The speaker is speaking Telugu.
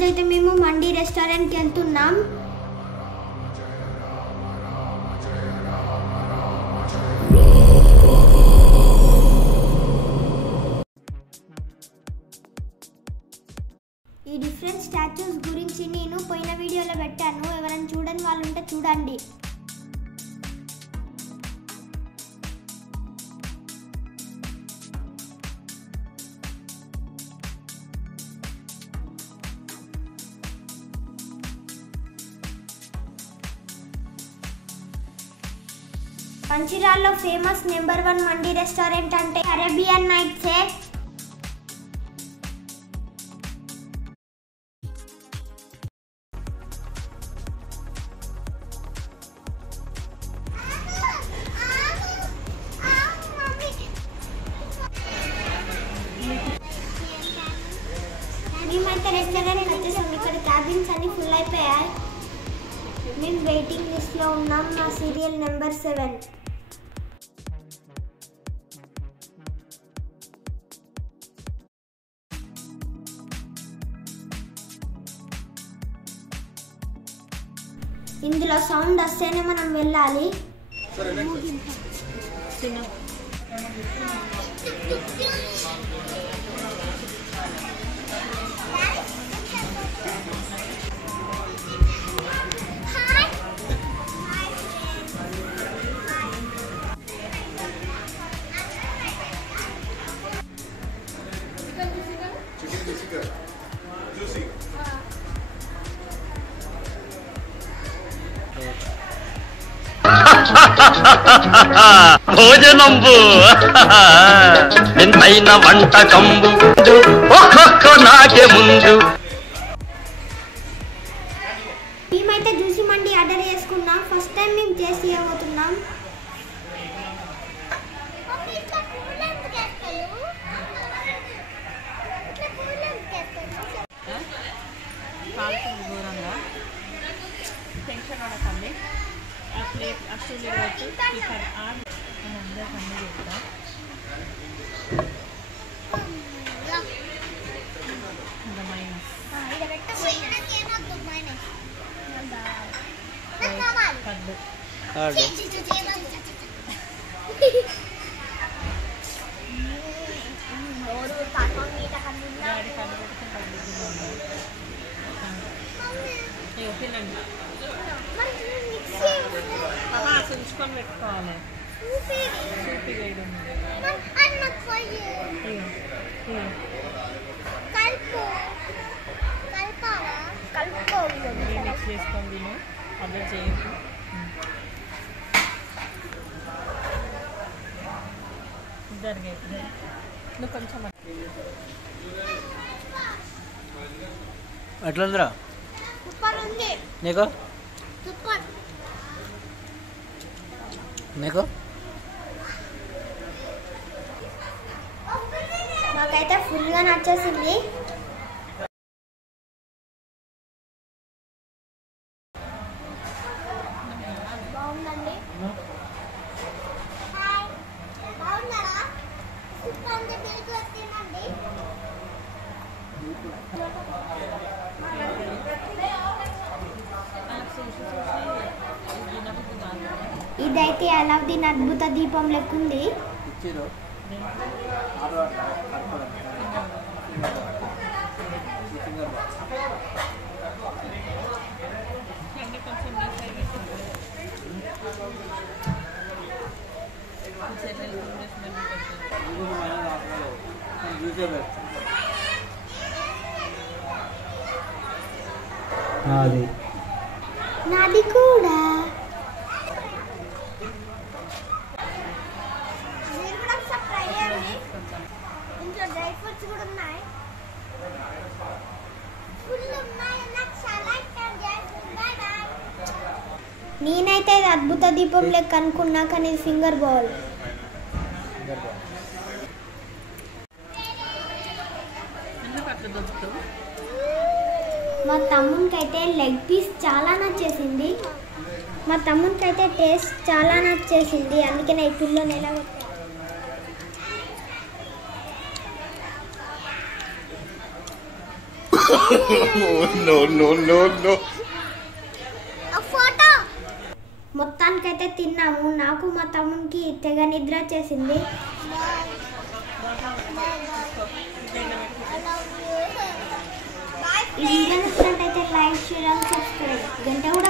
ఈరోజైతే మేము మండి రెస్టారెంట్కి వెళ్తున్నాం. ఈ డిఫరెంట్ స్టాచ్యూస్ గురించి నేను పోయిన వీడియోలో పెట్టాను, ఎవరైనా చూడని వాళ్ళు ఉంటే చూడండి. మంచిర్యాలలో ఫేమస్ నెంబర్ 1 మండి రెస్టారెంట్ అంటే అరేబియన్ నైట్సే. మేమైతే రెస్టారెంట్ వచ్చేసాం. ఇక్కడ క్యాబిన్స్ అన్ని ఫుల్ అయిపోయాయి. మేము వెయిటింగ్ లిస్ట్లో ఉన్నాం. మా సీరియల్ నెంబర్ 7. ఇందులో సౌండ్ వస్తేనే మనం వెళ్ళాలి. భోజనంబు ఎంతైన వంటకంబు ఒక్కొక్క నాకే ముందు. మేమైతే జ్యూసీ మండి ఆర్డర్ చేసుకున్నాం. ఫస్ట్ టైం మేము టేస్ట్ చేయబోతున్నాం. దూరంగా టెన్షన్ పడకండి. ఆ ప్లేట్ అసలు అందరికీ అన్నీ చెప్తాం. తినండి. ఉంచుకొని పెట్టుకోవాలి. సూపి వేయడం మిక్స్ చేసుకొని తిను. అదే చేయకు. ఇద్దరికి నువ్వు కొంచెం ఎట్లుందిరా నీకు? నీకు నాకైతే ఫుల్గా నచ్చేసింది. బాగుందండి. ఇదైతే అలావుద్దీన్ అద్భుత దీపం లెక్కుంది. నాది కూడా. ఇంట్లో డ్రై ఫ్రూట్స్ కూడా ఉన్నాయి. నేనైతే అద్భుత దీపం లెక్క అనుకున్నా, కానీ ఫింగర్ బౌల్. మా తమ్మునికైతే లెగ్ పీస్ చాలా నచ్చేసింది. మా తమ్మునికైతే టేస్ట్ చాలా నచ్చేసింది. అందుకనే ఈ పిల్లో నెల మొత్తానికైతే తిన్నాము. నాకు మా తమ్మునికి తెగ నిద్ర వచ్చేసింది. ఈ వీడియో నచ్చినట్టయితే లైక్, షేర్, సబ్స్క్రైబ్, గంట కూడా